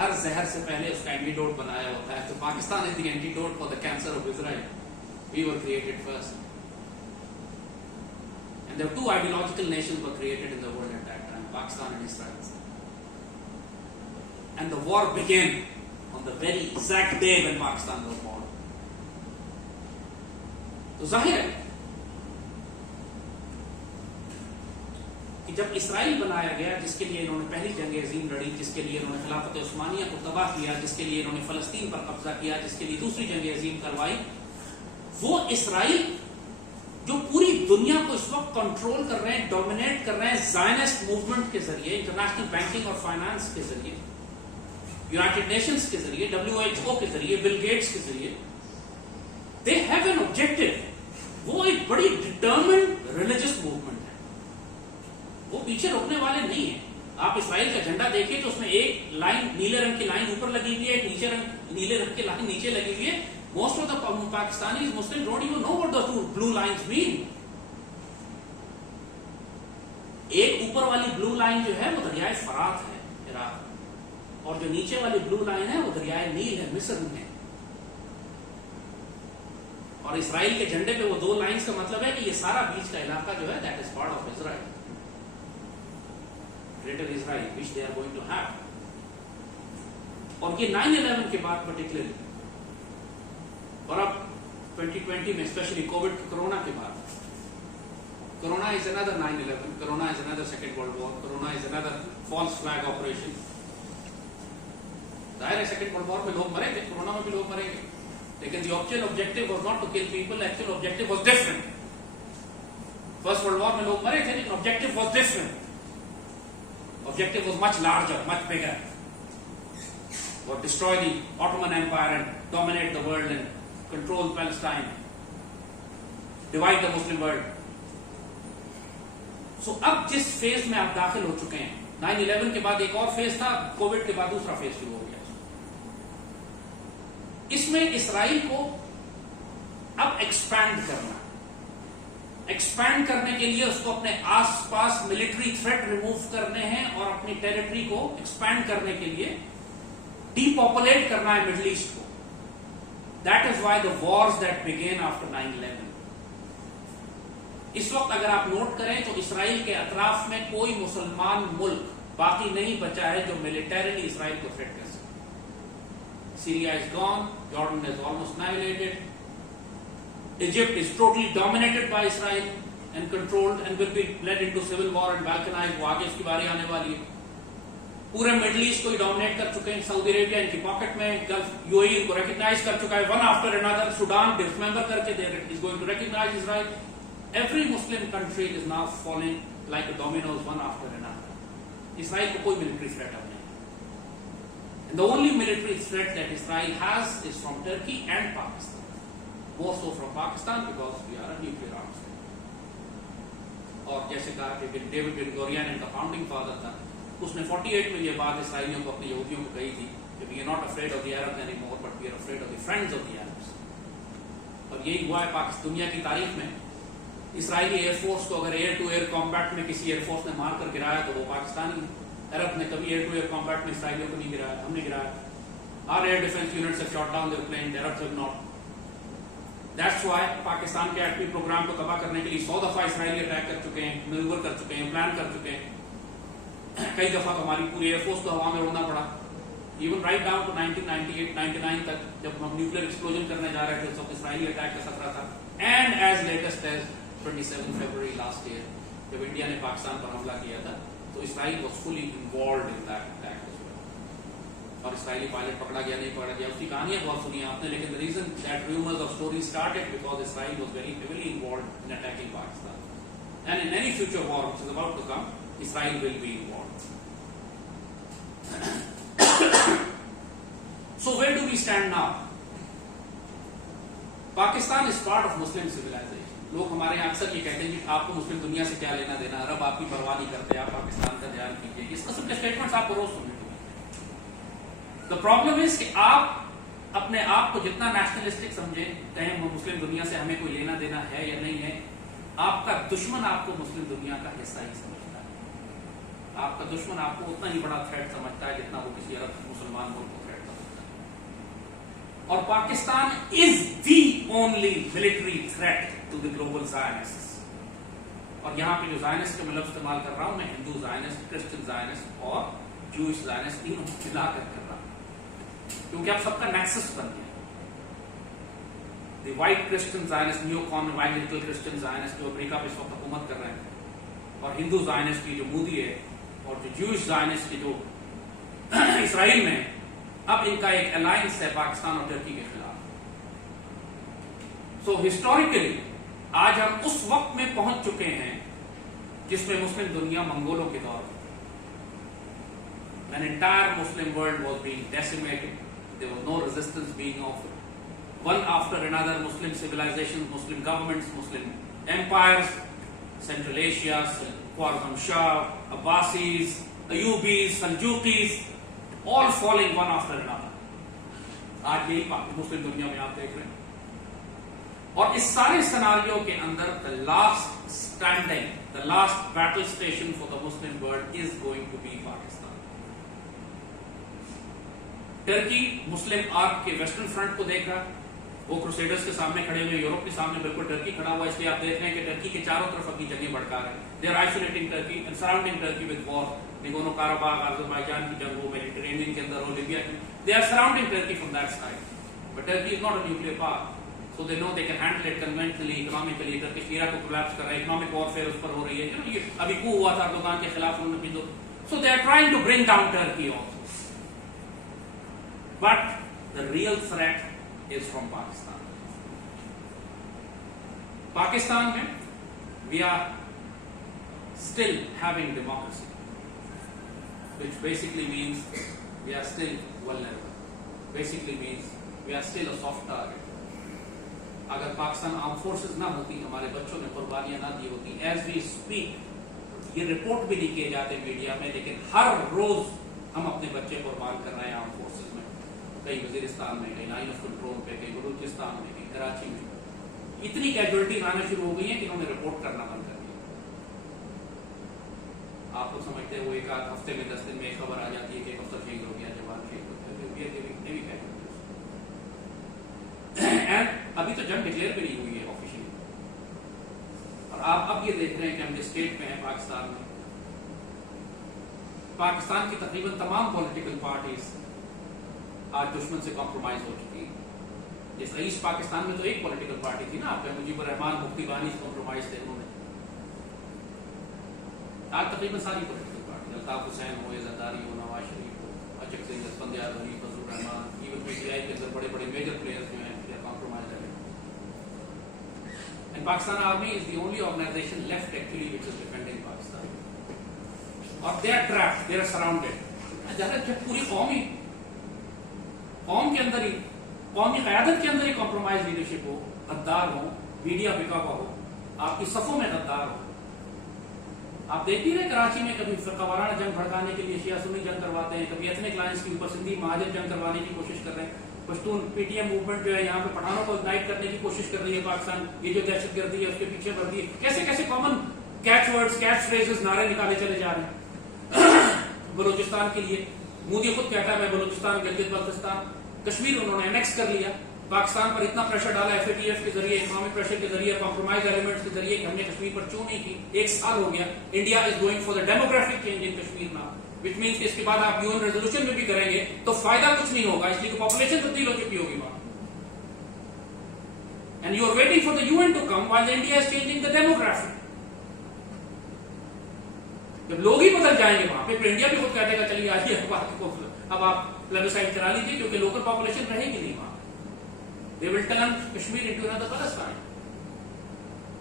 हर जहर से पहले उसका एंटीडोट बनाया होता है। तो Pakistan is the antidote for the cancer of Israel. We were created first and there two ideological nations were created in the world at that time, Pakistan and Israel. And the war began on the very exact day when Pakistan was born. तो जाहिर है कि जब Israel बनाया गया, जिसके लिए इन्होंने पहली जंग अजीम लड़ी, जिसके लिए इन्होंने खिलाफत उस्मानिया को तबाह किया, जिसके लिए इन्होंने फलस्तीन पर कब्जा किया, जिसके लिए दूसरी जंग अजीम करवाई, वो इसराइल जो पूरी दुनिया को इस वक्त कंट्रोल कर रहे हैं, डोमिनेट कर रहे हैं ज़ायनिस्ट मूवमेंट के जरिए, इंटरनेशनल बैंकिंग और फाइनेंस के जरिए, यूनाइटेड नेशंस के जरिए, WHO के जरिए, बिल गेट्स के जरिए, दे हैव एन ऑब्जेक्टिव। वो एक बड़ी डिटर्मिन्ड रिलीजियस मूवमेंट है, वो पीछे रोकने वाले नहीं है। आप इसराइल का झंडा देखिए तो उसमें एक लाइन, नीले रंग की लाइन ऊपर लगी हुई है, एक नीले रंग की लाइन नीचे लगी हुई है। Most of the Pakistanis Muslim don't even know what the two blue lines mean. एक ऊपर वाली ब्लू लाइन जो है वो दरियाए फरात है इराक, और जो नीचे वाली ब्लू लाइन है वो दरियाए नील है मिस्र में। और इसराइल के झंडे पे वो दो लाइंस का मतलब है कि ये सारा बीच का इलाका जो है that is part of Israel, greater Israel which they are going to have. और ये 9/11 के बाद पर्टिकुलरली, और अब 2020 में स्पेशली कोविड कोरोना के बाद, corona is another 9/11, corona is another second world war, corona is another false flag operation. जाहिर है सेकेंड वर्ल्ड वॉर में लोग मरे थे, कोरोना में भी लोग मरेंगे, लेकिन the actual objective was not to kill people, the actual objective was different. First World War में लोग मरे थे, लेकिन objective was different. Objective was much larger, much bigger. To destroy the Ottoman Empire and dominate the world and control Palestine, divide the Muslim world. So अब जिस phase में आप दाखिल हो चुके हैं, 9/11 के बाद एक और फेज था, कोविड के बाद दूसरा फेज शुरू हो गया। इसमें इसराइल को अब एक्सपैंड करना, एक्सपैंड करने के लिए उसको अपने आसपास मिलिट्री थ्रेट रिमूव करने हैं और अपनी टेरिटरी को एक्सपैंड करने के लिए डीपॉपुलेट करना है मिडिल ईस्ट को। That is why the wars that began after 9/11। इस वक्त अगर आप नोट करें तो इसराइल के अतराफ में कोई मुसलमान मुल्क बाकी नहीं बचा है जो मिलिटरीली इसराइल को थ्रेट कर सके। Syria is gone, Jordan is almost annihilated, Egypt is totally dominated by Israel and controlled and will be led into civil war and balkanized। वो आगे इसकी बारी आने वाली है। पूरे मिडिल ईस्ट को ही डोमिनेट कर चुके हैं, सऊदी अरेबिया इनकी पॉकेट में, गल्फ यूएई इनको रिकॉग्नाइज कर चुका है one after another, Sudan dismember करके they is going to recognize Israel. Every Muslim country is now following like a dominoes one after another. Israel को कोई मिलिट्री थ्रेट अब नहीं। And the only military threat that Israel has is from Turkey and Pakistan. More so from Pakistan because we are a nuclear arms state. और जैसे कहा कि David Ben गोरियन इनका founding father था, उसने 48 में ये बात इसराइलियों को, अपने यहूदियों को कही थी कि we are not afraid of the Arabs anymore, but we are afraid of the friends of the Arabs। और यही हुआ है पाकिस्तान दुनिया की तारीख में। इसराइली एयरफोर्स को अगर एयर टू एयर कॉम्बैट में किसी एयरफोर्स ने मार कर गिराया तो वो पाकिस्तानी। अरब ने कभी एयर टू एयर कॉम्बैट में इसराइलियों को नहीं गिराया, हमने गिराया। Our air defense units have shot down their plane, the Arabs have not. That's why Pakistan के एटमी प्रोग्राम को तबाह करने के लिए 100 दफा इसराइली अटैक कर चुके हैं, मैन्यूवर कर चुके हैं, प्लान कर चुके हैं। कई दफा तो हमारी पूरी एयरफोर्स को हवा में उड़ना पड़ा। इवन राइट डाउन टू 1998-99 तक जब हम न्यूक्लियर एक्सप्लोजन करने जा रहे थे तो इसराइली अटैक का खतरा था। एंड एज लेटेस्ट एज 27 फरवरी लास्ट ईयर जब इंडिया ने पाकिस्तान पर हमला किया था तो Israel was fully involved in that attack. और इसराइली पायलट पकड़ा गया, नहीं पकड़ा गया, उसकी कहानियां बहुत सुनी आपने। लेकिन the reason that rumours of story started because Israel was very heavily involved in attacking Pakistan. And in any future war which is about to come, Israel will be involved. So where do we stand now? Pakistan is part of Muslim civilisation. लोग हमारे यहाँ अक्सर ये कहते हैं कि आपको मुस्लिम दुनिया से क्या लेना देना, अरब आपकी परवाह नहीं करते, आप पाकिस्तान का ध्यान कीजिए। इस किस्म के स्टेटमेंट्स आपको रोज सुनने को मिलते हैं। द प्रॉब्लम इज कि आप अपने आप को जितना नेशनलिस्टिक समझे, कहें मुस्लिम दुनिया से हमें कोई लेना देना है या नहीं है, आपका दुश्मन आपको मुस्लिम दुनिया का हिस्सा ही समझता है। आपका दुश्मन आपको उतना ही बड़ा थ्रेट समझता है जितना वो किसी अरब मुसलमान मुसलमान मुल्क को थ्रेट बनता है। और Pakistan is the only military threat to the global Zionists. और यहां पे जो ज़ायनिस्ट का मैं लफ्ज़ इस्तेमाल कर रहा हूं, मैं हिंदू ज़ायनिस्ट, क्रिश्चियन ज़ायनिस्ट और जूइश ज़ायनिस्ट तीनों मिलाकर कर रहा हूं, क्योंकि अब सबका नेक्सस बन गया। The white Christian Zionist, neocon evangelical Christian Zionist जो अमेरिका पे इस वक्त हुकूमत कर रहे हैं, और हिंदू ज़ायनिस्ट की जो मोदी है, और जो जूइश ज़ायनिस्ट की जो इसराइल में, अब इनका एक अलायंस है पाकिस्तान और टर्की के खिलाफ। सो हिस्टोरिकली आज हम उस वक्त में पहुंच चुके हैं जिसमें मुस्लिम दुनिया मंगोलों के दौर में, an entire Muslim world was being decimated. There was no resistance being offered. One after another, Muslim civilizations, Muslim governments, Muslim empires, Central Asia, Khwarazm Shah, Abbasis, Ayyubis, Seljuqis, all falling one after another. आज यही मुस्लिम दुनिया में आप देख रहे हैं। और इस सारे सिनारियो के अंदर the last standing, the last battle station for the Muslim world is going to be Pakistan. Turkey Muslim arc के वेस्टर्न फ्रंट को देख रहा है, वो क्रूसेडर्स के सामने खड़े हुए, यूरोप के सामने बिल्कुल टर्की खड़ा हुआ, इसलिए आप देख रहे हैं कि टर्की के चारों तरफ अपनी जंगें भड़का रहे हैं। They are isolating Turkey and surrounding Turkey with war. Nagorno Karabakh, Azerbaijan की जंग हो, मेडिटेरेनियन के अंदर हो, लिबिया के, they are surrounding Turkey from that side. But Turkey is not a nuclear power, so they know they can handle it conventionally, economically. Turkish lira को collapse कर रहा है, इकोनॉमिक वॉरफेयर उस पर हो रही है। ये अभी कू हुआ था एर्दोगान के खिलाफ, उन्होंने भी दो, so they are trying to bring down Turkey also. But the real threat is from Pakistan. Pakistan में we are still having democracy, which basically means we are still vulnerable. Basically means we are still a soft target. अगर Pakistan arm forces ना होती, हमारे बच्चों ने कुर्बानियां ना दी होती, as we speak ये रिपोर्ट भी नहीं किए जाते मीडिया में, लेकिन हर रोज हम अपने बच्चे कुर्बान कर रहे हैं आर्म फोर्सेस में, कहीं वजीरिस्तान में, कहीं लाइन ऑफ कंट्रोल पे, कहीं बलूचिस्तान में, कहीं कराची में। इतनी कैजुअलिटीज आना शुरू हो गई है कि उन्होंने रिपोर्ट करना बंद कर दिया। आप लोग समझते हैं वो एक आध हफ्ते में 10 दिन में एक खबर आ जाती है कि एक अफसर शहीद हो गया, जवान शहीद हो गया। अभी तो जंग डिक्लेयर भी नहीं हुई है ऑफिशियली, और आप अब ये देख रहे हैं कि हम जिस स्टेट में हैं पाकिस्तान में, पाकिस्तान की तकरीबन तमाम पॉलिटिकल पार्टीज आज दुश्मन से कॉम्प्रोमाइज हो चुकी है। जैसे ईस्ट पाकिस्तान में तो एक पॉलिटिकल पार्टी थी ना, आपके मुजीबुर रहमान, मुफ्ती बानी से कॉम्प्रोमाइज थे उन्होंने। आज तकरीबन सारी पॉलिटिकल पार्टी, अल्ताफ हुसैन हो, ज़रदारी हो, नवाज शरीफ हो, अचक सिंह, असफंदियार गनी, फजलुर रहमान, इवन पीटीआई के अंदर बड़े बड़े मेजर प्लेयर्स जो हैं compromised element. And Pakistan Army is the only organization left actually which is defending Pakistan. Or they are trapped, they are surrounded. जब पूरी कौम के अंदर ही, कौमी क़यादत के अंदर ही कॉम्प्रोमाइज लीडरशिप हो, गद्दार हो, मीडिया बिका हुआ हो, आपकी सफों में गद्दार हो। आप देखती रहे कराची में कभी फ़िरक़ावाराना जंग भड़काने के लिए शिया सुन्नी जंग करवाते हैं, कभी एथनिक लाइन्स के ऊपर सिंधी महाजन जंग करवाने की कोशिश कर रहे हैं। पश्तून पीटीएम मूवमेंट जो है यहाँ पे पठानों को इग्नाइट करने की कोशिश कर रही है पाकिस्तान, ये जो दहशतगर्दी है उसके पीछे बढ़ रही है। कैसे कैसे common catch words, catch phrases, नारे निकाले चले जा रहे हैं। बलूचिस्तान के लिए मोदी खुद कहता है मैं बलूचिस्तान, गिलगित बल्तिस्तान, कश्मीर उन्होंने एनेक्स कर लिया। पाकिस्तान पर इतना प्रेशर डाला एफएटीएफ के जरिए, इकोनॉमिक प्रेशर के जरिए, कॉम्प्रोमाइज एलिमेंट्स के जरिए कि हमने कश्मीर पर चू नहीं की। 1 साल हो गया। India is going for the demographic change in Kashmir now, which means कि इसके बाद आप यूएन रेजोल्यूशन में भी करेंगे तो फायदा कुछ नहीं होगा, इसलिए पॉपुलेशन तब्दील हो चुकी होगी वहां। And you are waiting for the UN to come while India is changing the demography. जब लोग ही बदल जाएंगे वहां पे, इंडिया भी खुद कह देगा चलिए आइए अब आप प्लेबिसाइड करा लीजिए, क्योंकि लोकल पॉपुलेशन रहेगी नहीं वहां। They will turn Kashmir into another Palestine.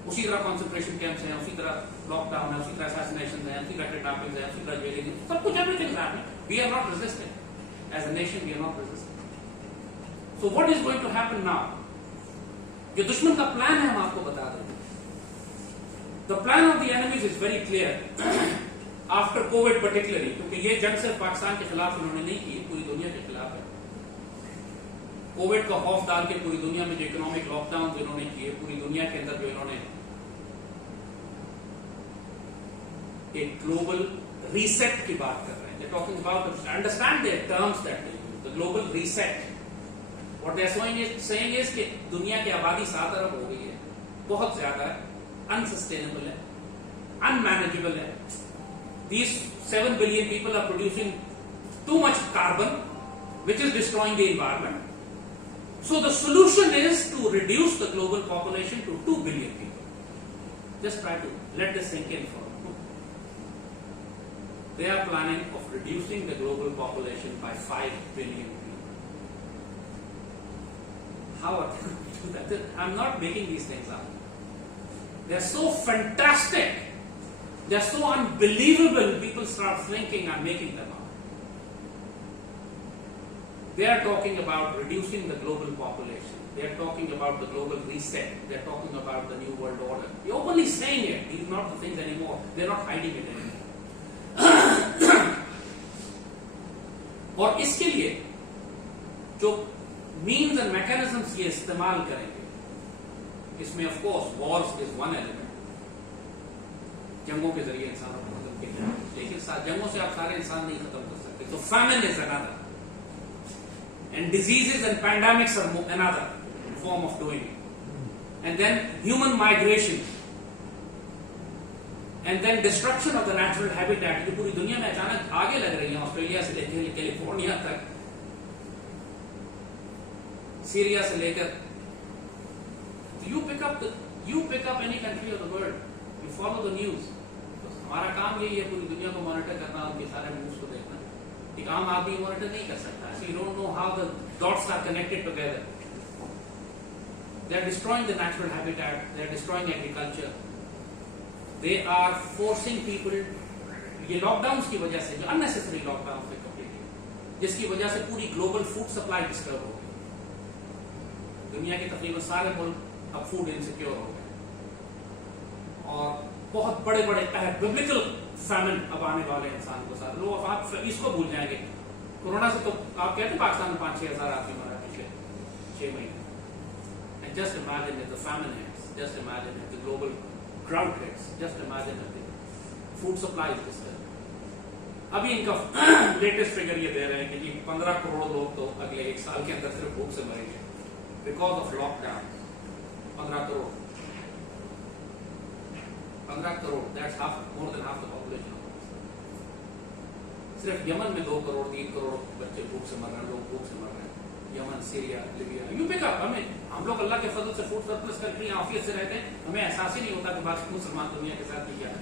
उसी तरह कॉन्सेंट्रेशन कैंप्स हैं, उसी तरह लॉकडाउन है, उसी तरह असैसिनेशन है, उसी तरह किडनैपिंग है, उसी तरह जेलिंग, सब कुछ everything is happening. We are not resisting as a nation, we are not resisting. So what is going to happen now? जो दुश्मन का प्लान है हम आपको बता दें। The plan of the enemies is very clear after covid particularly, क्योंकि ये जंग सिर्फ पाकिस्तान के खिलाफ उन्होंने नहीं की, पूरी दुनिया के खिलाफ है। कोविड का खौफ डाल के पूरी दुनिया में जो इकोनॉमिक लॉकडाउन इन्होंने किए, पूरी दुनिया के अंदर जो इन्होंने एक ग्लोबल रीसेट की बात कर रहे हैं। They talking about, understand their terms that they use. Global reset. What they are saying is कि दुनिया की आबादी 7 अरब हो गई है, बहुत ज्यादा है, अनसस्टेनेबल है, unmanageable है. These 7 billion people are producing too much carbon, which is destroying the environment. So the solution is to reduce the global population to 2 billion people. Just try to let this sink in for a moment. They are planning of reducing the global population by 5 billion people. How are they going to do that? I'm not making these things up. They're so fantastic. They're so unbelievable. People start thinking I'm making them up. They are talking about reducing the global population. They are talking about the global reset. They are talking about the new world order. They're openly saying it. These are not the things anymore. They're not hiding it anymore. और इसके लिए जो means and mechanisms ये इस्तेमाल करेंगे, इसमें of course wars is one element. जंगों के जरिए इंसानों को खत्म किया जाए, लेकिन जंगों से आप सारे इंसान नहीं खत्म कर सकते. So famine is another. And diseases and pandemics are another form of doing it. And then human migration. And then destruction of the natural habitat. जो पूरी दुनिया में अचानक आगे लग रही है, ऑस्ट्रेलिया से लेकर कैलिफोर्निया तक, सीरिया से लेकर. You pick up any country of the world. You follow the news. तो हमारा काम यही है पूरी दुनिया को मॉनिटर करना, उनके सारे मूव्स को देखना. एक आम आदमी मॉनिटर नहीं कर सकता. So you don't know how the dots are connected together. They are destroying the natural habitat. They are destroying agriculture. They are forcing people. ये लॉकडाउन की वजह से, जो अननेसेसरी लॉकडाउन थे कंप्लीटली, जिसकी वजह से पूरी ग्लोबल फूड सप्लाई डिस्टर्ब हो गई. दुनिया के तकरीबन सारे मुल्क अब फूड इनसिक्योर हो गए और बहुत बड़े बड़े बिब्लिकल फैमिन अब आने वाले इंसान को साथ. लोग आप इसको भूल जाएंगे. कोरोना से तो आप कहते हैं पाकिस्तान में 5-6 हजार आदमी मरा पिछले 6 महीने. And just imagine if the famine hits, just imagine if the global drought hits, just imagine if the food supply is disturbed. अभी इनका लेटेस्ट फिगर ये दे रहे हैं कि जी 15 करोड़ लोग तो अगले 1 साल के अंदर सिर्फ भूख से मरेंगे because of lockdown. 15 crore, 15 crore, that's more than half the population. सिर्फ यमन में 2 करोड़ 3 करोड़ बच्चे भूख से मर रहे हैं, लोग भूख से मर रहे हैं. Yemen, Syria, Libya. You pick up. हम लोग अल्लाह के फजल से फूड सरप्लस कंट्री आफियत से रहते हैं. हमें एहसास ही नहीं होता कि बाकी मुसलमान दुनिया के साथ भी क्या है.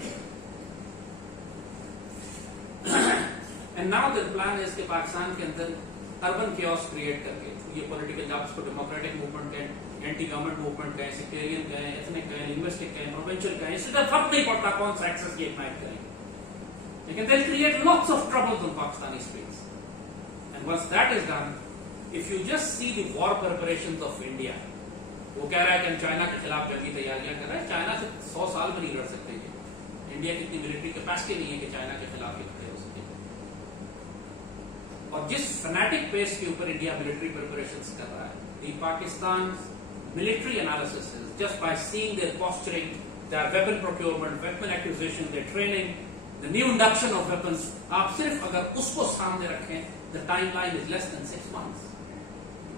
And now the plan is कि पाकिस्तान के अंदर अर्बन केओस क्रिएट करके ये पॉलिटिकल जॉब्स को डेमोक्रेटिक मूवमेंट कहें, एंटी गवर्नमेंट मूवमेंट कहें, सेक्टेरियन कहें, एथनिक कहें, लिंग्विस्टिक कहें, प्रोविंशियल कहें, इससे फर्क नहीं पड़ता कौन सा एक्सेस ये इग्नाइट करेंगे. लेकिन they'll create lots of troubles on Pakistani streets. And once that is done, if you just see the war preparations of India, वो कह रहा है कि हम चाइना के खिलाफ जंगी तैयारियां कर रहे हैं. चाइना से 100 साल में नहीं लड़ सकते. इंडिया की इतनी मिलिट्री कैपेसिटी नहीं है कि चाइना के खिलाफ खड़े हो सके. और जिस फैनेटिक पेस के ऊपर इंडिया मिलिट्री प्रिपरेशंस कर रहा है, the Pakistan military analysis is just by seeing their posturing, their weapon procurement, weapon acquisition, their training, the new induction of weapons. आप सिर्फ अगर उसको सामने रखें, the timeline is less than 6 months.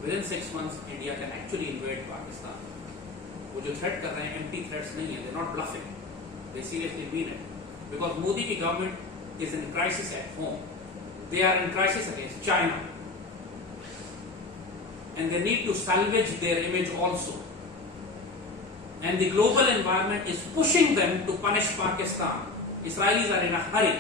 Within 6 months, India can actually invade Pakistan. वो जो threat कर रहे हैं empty threats नहीं है. They're not bluffing. They seriously mean it. Because Modi की government is in crisis at home. They are in crisis against China. And they need to salvage their image also. And the global environment is pushing them to punish Pakistan. Israelis are in a hurry.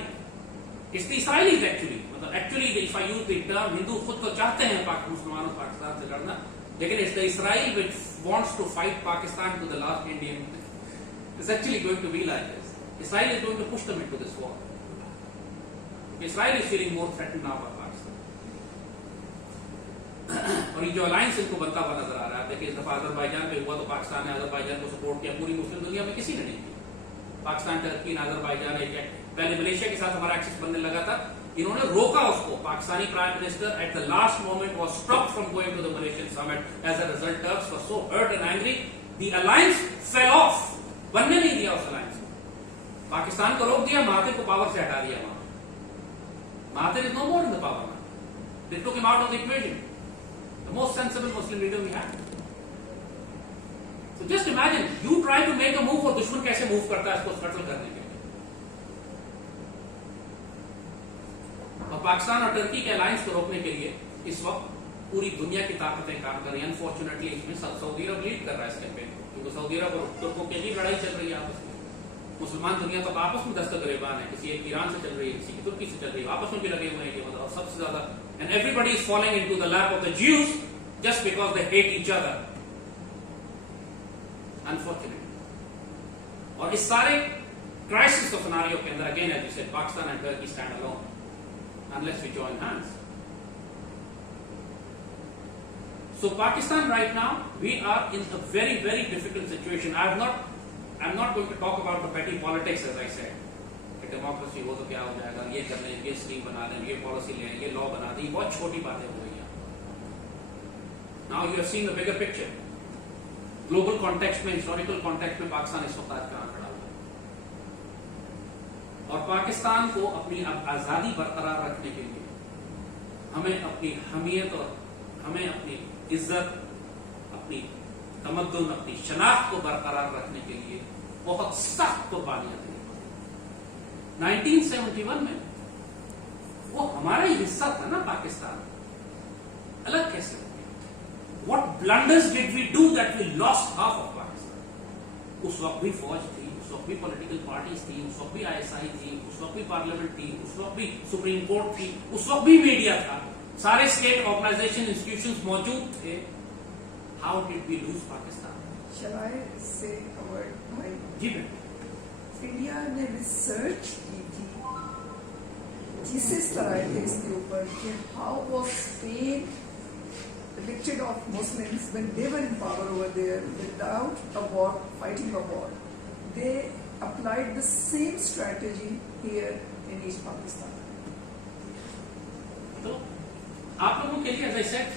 It's the Israelis actually, if I use the term, Hindu खुद तो चाहते हैं मुसलमानों पाकिस्तान से लड़ना, लेकिन it's the Israel which wants to fight Pakistan to the last Indian. It's actually going to be like this. Israel is going to push them into this war. Israel is feeling more threatened now by Pakistan. और ये जो alliance इनको बनता हुआ नजर आ रहा है, देखिए इस दफा अजरबैजान में हुआ तो पाकिस्तान ने अजरबैजान को सपोर्ट किया, पूरी मुस्लिम दुनिया में किसी ने नहीं किया. पाकिस्तान, टर्की, अजरबैजान, पहले मलेशिया के साथ हमारा एक्सेस बनने लगा था, इन्होंने रोका उसको. Pakistani prime minister at the last moment was stopped from going to the Malaysian summit. As a result Turks were so hurt and angry, the alliance fell off. बनने नहीं दिया उस अलायंस को. पाकिस्तान को रोक दिया, महातिर को पावर से हटा दिया. Mahathir is no more in the power. They took him out of the equation. The most sensible Muslim leader we had. So just imagine, you try to make a move और दुश्मन कैसे move करता है इसको settle करने के लिए. और पाकिस्तान और टर्की के अलायंस को रोकने के लिए इस वक्त पूरी दुनिया की ताकतें काम कर रही हैं. अनफॉर्चुनेटली इसमें सऊदी अरब लीड कर रहा है इस कैंपेन को, क्योंकि सऊदी अरब और तुर्कों की अजीब लड़ाई चल रही है आपस में. मुसलमान दुनिया तो आपस में दस्तगरेबान है, किसी एक ईरान से चल रही है, किसी की तुर्की से चल रही है, आपस में भी लगे हुए हैं ये मतलब सबसे ज्यादा. And everybody is following into the lap of the Jews just because they hate each other. Unfortunately. और इस सारे क्राइसिस ऑफ सिनेरियो के अंदर again as you said Pakistan and Turkey stand alone unless we join hands. So Pakistan right now, we are in a very, very difficult situation. I'm not going to talk about the petty politics as I said. कि democracy हो तो क्या हो जाएगा, ये कर लें, ये स्कीम बना दें, ये पॉलिसी लें, ये लॉ बना दें, बहुत छोटी बातें हो गई हैं. Now you are seeing the bigger picture. Global context में, historical context में पाकिस्तान इस वक्त आज कहाँ खड़ा हुआ है. और पाकिस्तान को अपनी आजादी बरकरार रखने के लिए हमें अपनी हमियत और हमें अपनी इज्जत, अपनी तमद्दुन, अपनी शनाख्त को बरकरार रखने के लिए बहुत सख्त कुर्बानियां दी. 1971 में वो हमारा ही हिस्सा था ना पाकिस्तान, अलग कैसे हो गया? What blunders did we do that we lost half of Pakistan? उस वक्त भी फौज थी, उस वक्त भी पॉलिटिकल पार्टीज थी, उस वक्त भी ISI थी, उस वक्त भी पार्लियामेंट थी, उस वक्त भी सुप्रीम कोर्ट थी, उस वक्त भी मीडिया था, सारे स्टेट ऑर्गेनाइजेशन इंस्टीट्यूशंस मौजूद थे. How did we lose Pakistan? Shall I say a word? भाई जी बिल्कुल. इंडिया ने रिसर्च की थी, थीसिस कराए थे इसके ऊपर कि how was Spain evicted of Muslims when they were in power over there without a war, fighting a war. They applied the same strategy here in East Pakistan. तो आप लोगों के लिए, as I said,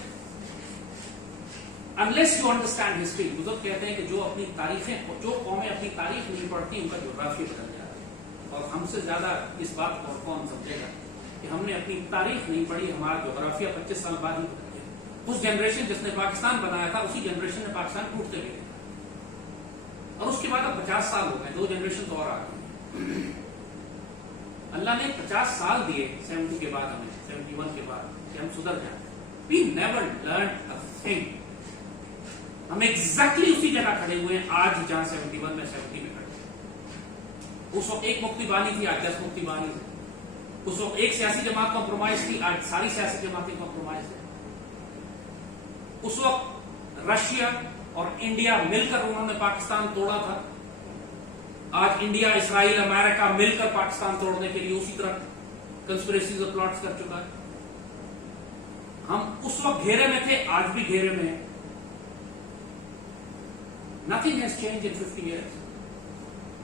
unless you understand history, बुजुर्ग कहते हैं कि जो अपनी तारीखें, जो कौमें अपनी तारीख नहीं पढ़ती उनका ज्योग्राफी बदल जाता है. और हमसे ज्यादा इस बात को कौन समझेगा कि हमने अपनी तारीख नहीं पढ़ी, हमारा ज्योग्राफिया 25 साल बाद ही बदल गया. उस जनरेशन जिसने पाकिस्तान बनाया था उसी जनरेशन ने पाकिस्तान टूटते गए और उसके बाद अब 50 साल हो गए, 2 जनरेशन तो और आ गए. अल्लाह ने 50 साल दिए 70 के बाद, हमें 71 के बाद कि हम सुधर जाए. We never learn a thing. हम एग्जैक्टली उसी जगह खड़े हुए हैं आज जहां 71 में 70 में खड़े. उस वक्त एक मुक्ति बानी थी, आज 10 मुक्ति बानी है. उस वक्त एक सियासी जमात कॉम्प्रोमाइज थी, आज सारी सियासी जमातें कॉम्प्रोमाइज है. उस वक्त रशिया और इंडिया मिलकर उन्होंने पाकिस्तान तोड़ा था. आज इंडिया, इस्राइल, अमेरिका मिलकर पाकिस्तान तोड़ने के लिए उसी तरह कंस्पिरेसीज और प्लॉट्स कर चुका है. हम उस वक्त घेरे में थे, आज भी घेरे में हैं. Nothing has change in 50 years.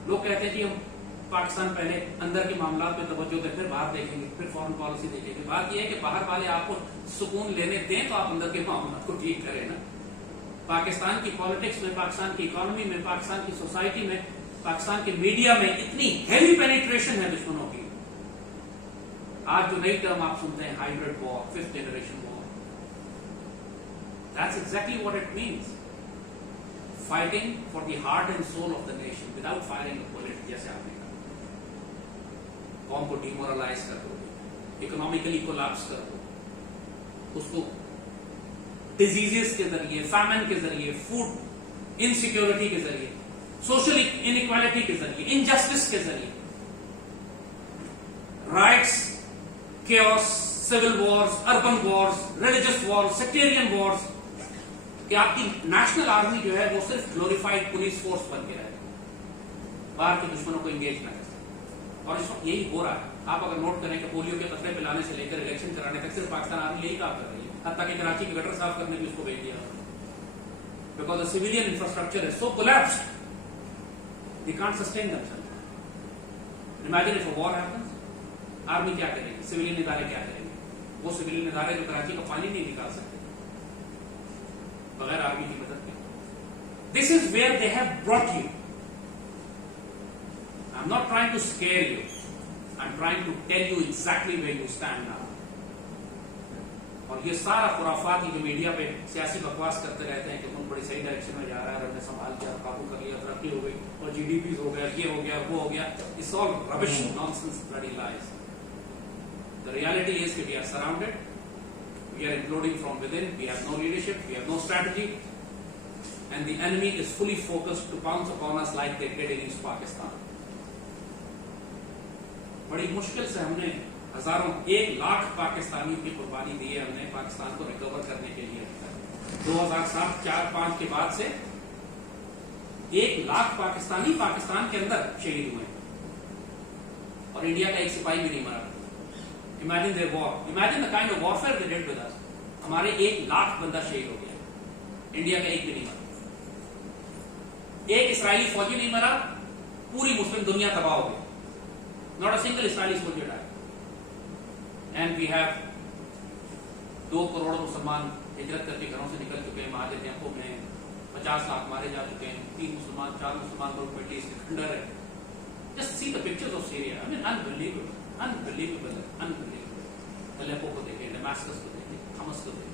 लोग कहते हैं कि हम पाकिस्तान पहले अंदर के मामला पे तवज्जो दें, फिर बाहर देखेंगे, फिर फॉरेन पॉलिसी देखेंगे. बात यह है कि बाहर वाले आपको सुकून लेने दें तो आप अंदर के मामला को ठीक करें ना. पाकिस्तान की पॉलिटिक्स में, पाकिस्तान की इकोनॉमी में, पाकिस्तान की सोसाइटी में, पाकिस्तान के मीडिया में इतनी हैवी पेनिट्रेशन है दुश्मनों की. आज जो नई टर्म आप सुनते हैं, hybrid war, 5th generation war, that's exactly what it means. Fighting for the heart and soul of the nation without firing a bullet. जैसे आपने कौम को डिमोरलाइज कर दो, इकोनॉमिकली कोलैप्स कर दो, उसको डिजीजेस के जरिए, फैमिन के जरिए, फूड इनसिक्योरिटी के जरिए, सोशल इनइक्वालिटी के जरिए, इनजस्टिस के जरिए, riots, chaos, civil wars, urban wars, religious wars, sectarian wars, कि आपकी नेशनल आर्मी जो है वो सिर्फ ग्लोरिफाइड पुलिस फोर्स बन गया है, बाहर के दुश्मनों को इंगेज ना कर सके. और इस वक्त यही हो रहा है. आप अगर नोट करें कि पोलियो के कतरे पिलाने से लेकर इलेक्शन कराने तक सिर्फ पाकिस्तान आर्मी यही काम कर रही है. हत्ता कि कराची की गटर साफ करने भी उसको भेज दिया, because the civilian infrastructure is so collapsed, they can't sustain themselves. Imagine if a war happens, army क्या करेगी, सिविलियन इदारे क्या करेंगे? वो सिविलियन इदारे जो कराची का पानी नहीं निकाल सकते बगैर आर्मी की मदद के. This is where they have brought you. I'm not trying to scare you. I'm trying to tell you exactly where you stand now. और ये सारा खुराफात जो मीडिया पे सियासी बकवास करते रहते हैं कि मुल्क बड़ी सही डायरेक्शन में जा रहा है, हमने संभाल किया, काबू कर लिया, तरक्की हो गई और GDP हो गया, ये हो गया, वो हो गया, it's all rubbish, nonsense, bloody lies. The reality is कि we are surrounded, we are imploding from within, we have no leadership, we have no strategy, and the enemy is fully focused to pounce upon us like they did in East Pakistan. बड़ी मुश्किल से हमने हजारों 1 लाख पाकिस्तानियों की कुर्बानी दी है हमने पाकिस्तान को रिकवर करने के लिए। 2007, 4, 5 के बाद से 1 लाख पाकिस्तानी पाकिस्तान के अंदर शहीद हुए और इंडिया का एक सिपाही भी नहीं मरा। Imagine their war, imagine the kind of warfare they did with us. हमारे 1 लाख बंदा शहीद हो गया, इंडिया का एक भी नहीं मरा। एक इस्राएली फौजी नहीं मरा, पूरी मुस्लिम दुनिया तबाह हो गई। Not a single Israeli soldier died. And we have 2 crore मुसलमान हिजरत करके घरों से निकल चुके हैं। महाजर कैंपों में 50 लाख मारे जा चुके हैं। 3 मुसलमान 4 मुसलमान लोग मिडल ईस्ट के खंडर है। Just see the pictures of Syria. I mean, unbelievable, unbelievable, unbelievable. Aleppo को देखें, डेमास्कस को देखें, हमस को देखें।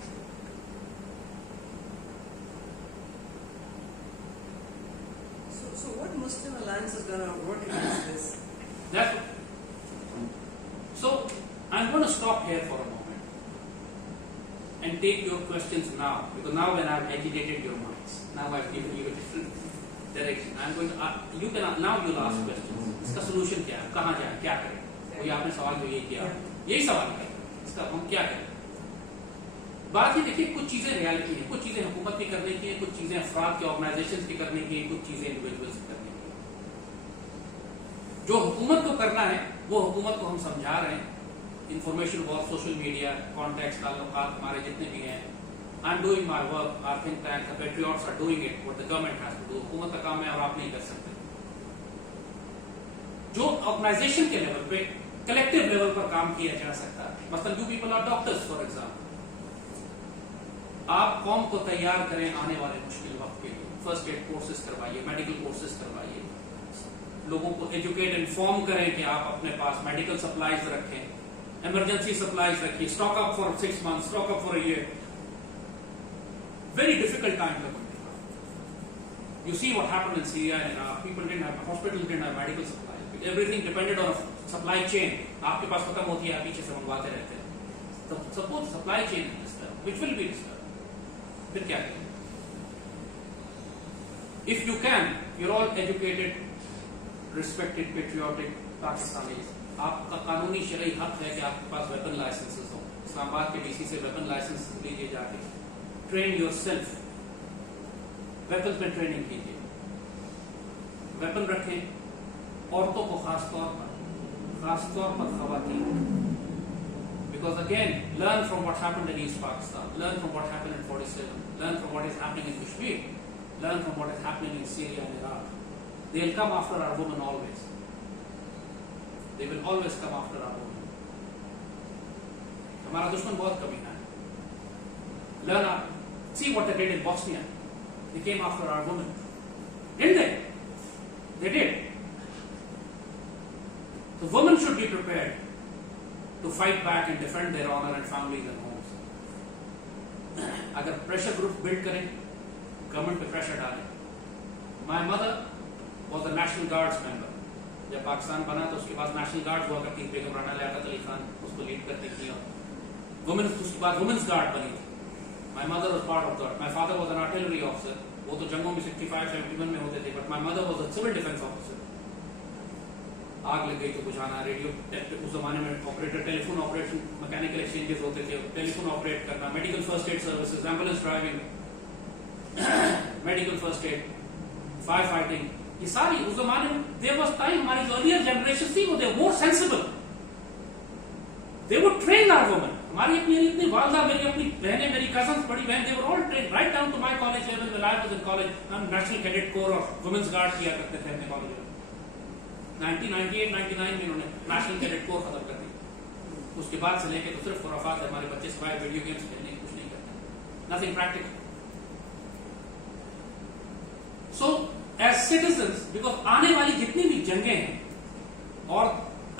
So what Muslim Alliance is going to work against this? That's so. I'm going to stop here for a moment and take your questions now, because now when I've agitated your minds, now I've given you a different direction. I'm going to you can now you'll ask questions. इसका solution क्या है, कहाँ जाए, क्या करें? कोई आपने सवाल जो ये किया, यही सवाल है, इसका हम क्या करें? बात ये देखिए, कुछ चीजें रियलिटी है, कुछ चीजें हुकूमत की करने की है, कुछ चीजें अफराद के ऑर्गेनाइजेशन की करने की है, कुछ चीजें इंडिविजुअल्स की करने की है। जो हुकूमत को करना है वो हुकूमत को हम समझा रहे हैं। Information war, social media, contact, ताल्लुकात हमारे जितने भी हैं, I am doing my work, our think tank, the patriots are doing it, what the government has to do. हुकूमत का काम है और आप नहीं कर सकते। जो ऑर्गेनाइजेशन के लेवल पे, कलेक्टिव लेवल पर काम किया जा सकता है, मतलब you people are doctors for example, आप कौम को तैयार करें आने वाले मुश्किल वक्त के लिए। फर्स्ट एड कोर्सेज करवाइए, मेडिकल कोर्सेज करवाइए, लोगों को एजुकेट इन्फॉर्म करें कि आप अपने पास मेडिकल सप्लाईज रखें, इमरजेंसी सप्लाईज रखिए, stock up for 6 months, stock up for a year. Very difficult time for them. You see what happened in Syria and Iraq. People didn't have, hospitals didn't have medical supplies. Everything depended on a supply chain. आपके पास खत्म होती है, आप पीछे से मंगवाते रहते हैं। Suppose supply chain is disturbed, which will be disturbed. फिर क्या करें? If you can, you're all educated, respected, patriotic Pakistanis. आपका कानूनी शरई हक है कि आपके पास वेपन लाइसेंसेस हो। इस्लामाबाद के DC से वेपन लाइसेंस लीजिए, जाके ट्रेन योरसेल्फ, वेपन पे ट्रेनिंग कीजिए, वेपन रखें। औरतों को खासतौर पर खवातीन, because again, learn from what happened in East Pakistan, learn from what happened in 47, learn from what is happening in Kashmir, learn from what is happening in Syria and Iraq. They'll come after our women always. They will always come after our women. हमारा दुश्मन बहुत कमीना है। Learn up. See what they did in Bosnia. They came after our women. Didn't they? They did. The women should be prepared to fight back and defend their honor and families and homes. अगर pressure group build करें, government पे pressure डालें। My mother was a National Guards member. जब पाकिस्तान बना तो उसके बाद national guard हुआ करती थी, बेगम राना लियाकत अली खान उसको लीड करती थी, और वुमेन उसके बाद वुमेन्स गार्ड बनी थी। My mother was part of that. My father was an artillery officer, वो तो जंगों में 65-71 में होते थे, but my mother was a civil defence officer. आग लग गई तो बुझाना, रेडियो, उस जमाने में operator, telephone operation, mechanical exchanges होते थे, टेलीफोन ऑपरेट करना, medical first aid services, ambulance driving, medical first aid, fire fighting, ये सारी उस जमाने में देयर वाज टाइम। हमारी जो अर्लियर जनरेशन थी वो they more sensible, they would train our women. हमारी अपनी वालदा, मेरी अपनी बहनें, मेरी कजन्स, बड़ी बहन, they were all train right down to my college level. When I was in college, हम नेशनल कैडेट कोर और वुमेन्स गार्ड किया करते थे अपने कॉलेज में। 1998-99 में उन्होंने नेशनल कैडेट कोर खत्म कर दी। उसके बाद से लेके तो सिर्फ खुराफात है, हमारे बच्चे सिवाय वीडियो गेम्स खेलने की कुछ नहीं करते, nothing practical. So as citizens, because आने वाली जितनी भी जंगें हैं, और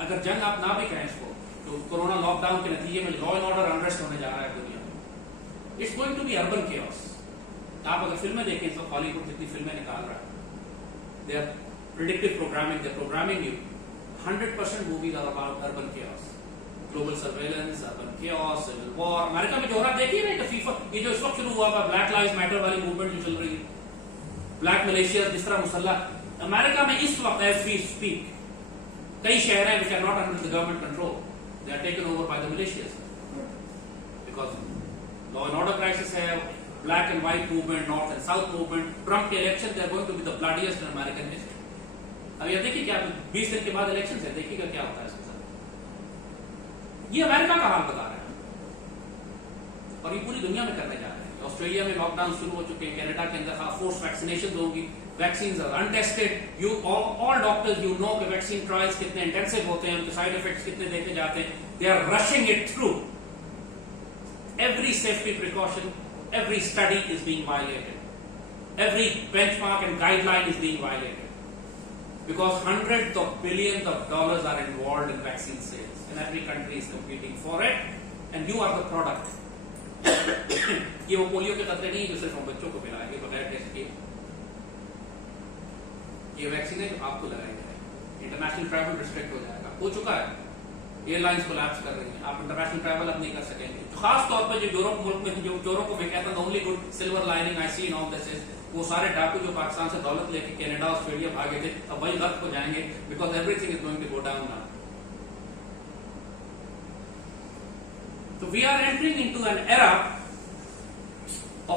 अगर जंग आप ना भी कहें इसको, तो कोरोना लॉकडाउन के नतीजे में लॉ एंड ऑर्डर अनरेस्ट होने जा रहा है दुनिया में, it's going to be urban chaos. आप अगर फिल्में देखें तो हॉलीवुड जितनी फिल्में निकाल रहा है, they are predictive programming, they are programming you 100% movies are about urban chaos, global surveillance, urban chaos, civil war. America में जो हो रहा देखिए ना, फीफा ये जो इस वक्त शुरू हुआ था ब्लैक लाइव्स मैटर वाली मूवमेंट जो चल रही है, ब्लैक मलेशिया जिस तरह मुसल्ला अमेरिका में इस वक्त एज वी स्पीक कई शहर हैं which are not under the government control, they are taken over by the militias because law and order crisis है, black and white movement, north and south movement, Trump के election they are going to be the bloodiest in American history। अब ये देखिए क्या 20 दिन के बाद election है, देखिएगा क्या होता है इसके साथ। ये अमेरिका का हाल बता रहे हैं और ये पूरी दुनिया में करने जा रहे हैं। ऑस्ट्रेलिया में लॉकडाउन शुरू हो चुके हैं, कनाडा के अंदर फोर्स वैक्सीनेशन होगी, vaccine are untested, you all doctors you know कि वैक्सीन ट्रायल्स कितने इंटेंसिव होते हैं, उनके साइड इफेक्ट्स कितने देखे जाते हैं, they are rushing it through, every safety precaution, every study is being violated, every benchmark and guideline is being violated because hundreds of billions of dollars are involved in vaccine sales and every country is competing for it and you are the product। ये वो polio के खतरे नहीं जो सिर्फ हम बच्चों को पिलाएंगे बगैर टेस्ट किए, ये वैक्सीन है जो आपको लगाई जाएगी। इंटरनेशनल ट्रैवल रिस्ट्रिक्ट हो जाएगा, हो चुका है, एयरलाइंस कोलैप्स कर रही हैं, आप इंटरनेशनल ट्रैवल अब नहीं कर सकेंगे। खास तौर पर जो यूरोप मुल्क में जो चोरों को मैं कहता हूं only good silver lining I see in all this is वो सारे डाकू जो पाकिस्तान से दौलत लेके कनाडा ऑस्ट्रेलिया भागे थे अब वही गर्क हो जाएंगे because everything is going to go down now. तो we are entering into an era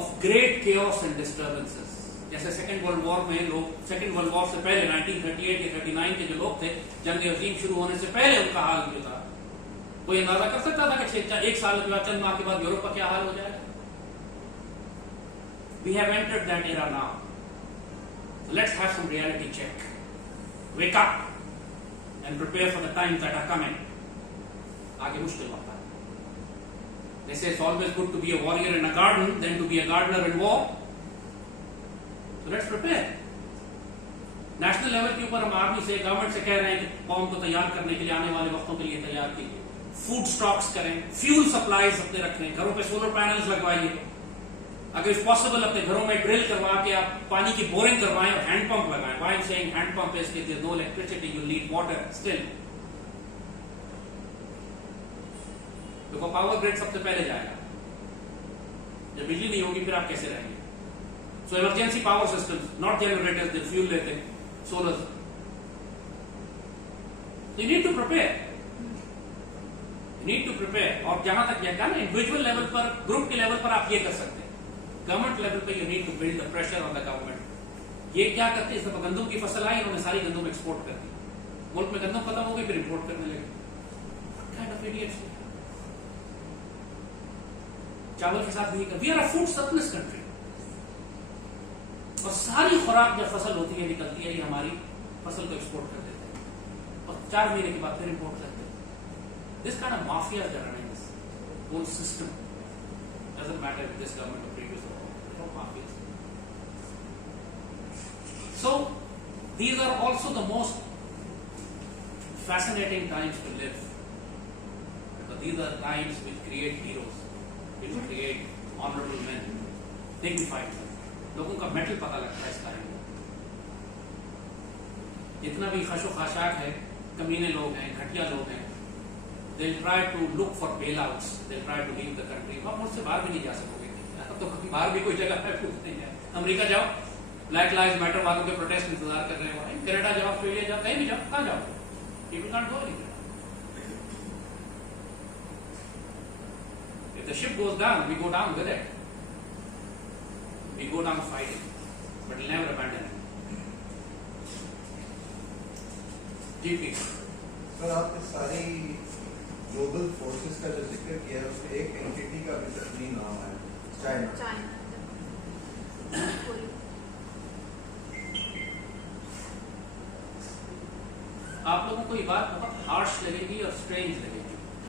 of great chaos and disturbances. जैसे सेकेंड वर्ल्ड वॉर में लोग, सेकेंड वर्ल्ड वॉर से पहले 1938 या 39 के जो लोग थे, जंग अजीम शुरू होने से पहले उनका हाल जो था, कोई अंदाजा कर सकता था कि एक साल के बाद, चंद माह के बाद यूरोप का क्या हाल हो जाएगा? We have entered that era now. So let's have some reality check. Wake up and prepare for the times that are coming. आगे मुश्किल होता है। They say it's always good to be a warrior in a garden than to be a gardener in war. So let's prepare. National level के ऊपर हम army से, government से कह रहे हैं कि कौम को तैयार करने के लिए, आने वाले वक्तों के लिए तैयार कीजिए, फूड स्टॉक्स करें, फ्यूल सप्लाईज अपने रखें, घरों पे सोलर पैनल्स लगवाइए, अगर इफ पॉसिबल अपने घरों में ड्रिल करवा के आप पानी की बोरिंग करवाएं और हैंड पंप लगाएं। Why I am saying hand pump is कि there is no electricity, you need water still, देखो पावर ग्रिड सबसे पहले जाएगा, जब बिजली नहीं होगी फिर आप कैसे रहेंगे? So emergency power systems, not generators जो फ्यूल लेते हैं, solar, you need to prepare, need to prepare. और जहां तक यह कहना इंडिविजुअल लेवल पर, ग्रुप के लेवल पर आप ये कर सकते हैं, गवर्नमेंट लेवल पर you need to build the pressure on the government. ये क्या करते हैं, इस दफा गंदम की फसल आई, इन्होंने सारी गंदम एक्सपोर्ट कर दी, मुल्क में गंदम खत्म हो गई, फिर इंपोर्ट करने लगे। What kind of idiots? चावल के साथ भी कर, we are a food surplus country, और सारी खुराक जब फसल होती है निकलती है, ये हमारी फसल को एक्सपोर्ट कर देते हैं और 4 महीने के बाद फिर इंपोर्ट करते हैं। This kind of mafia is running this whole system. Doesn't matter if this government or previous government, they're all mafias. So these are also the most fascinating times to live, because these are times which create heroes, which create honorable men, dignified men. लोगों का metal पता लगता है इस time में। जितना भी खशो खाशाक है, कमीने लोग हैं, घटिया लोग हैं, they'll try to look for bailouts, they'll try to leave the country। आप मुझसे बाहर भी नहीं जा सकोगे, तो बाहर भी कोई जगह है नहीं है। अमेरिका जाओ, ब्लैक लाइव्स मैटर वालों के प्रोटेस्ट इंतजार कर रहे हो, कनाडा जाओ, ऑस्ट्रेलिया जाओ, कहीं भी जाओ, कहाँ जाओ, people can't go anywhere। If the ship goes down, we go down with it, we go down fighting, but we'll never abandon it। जी प्लीज सर, आपने सारी ग्लोबल फोर्सेस का जो जिक्र किया है उसमें एक एंटिटी का भी नहीं नाम है, चाइना। आप लोगों को ये बात बहुत हार्श लगेगी और स्ट्रेंज लगेगी,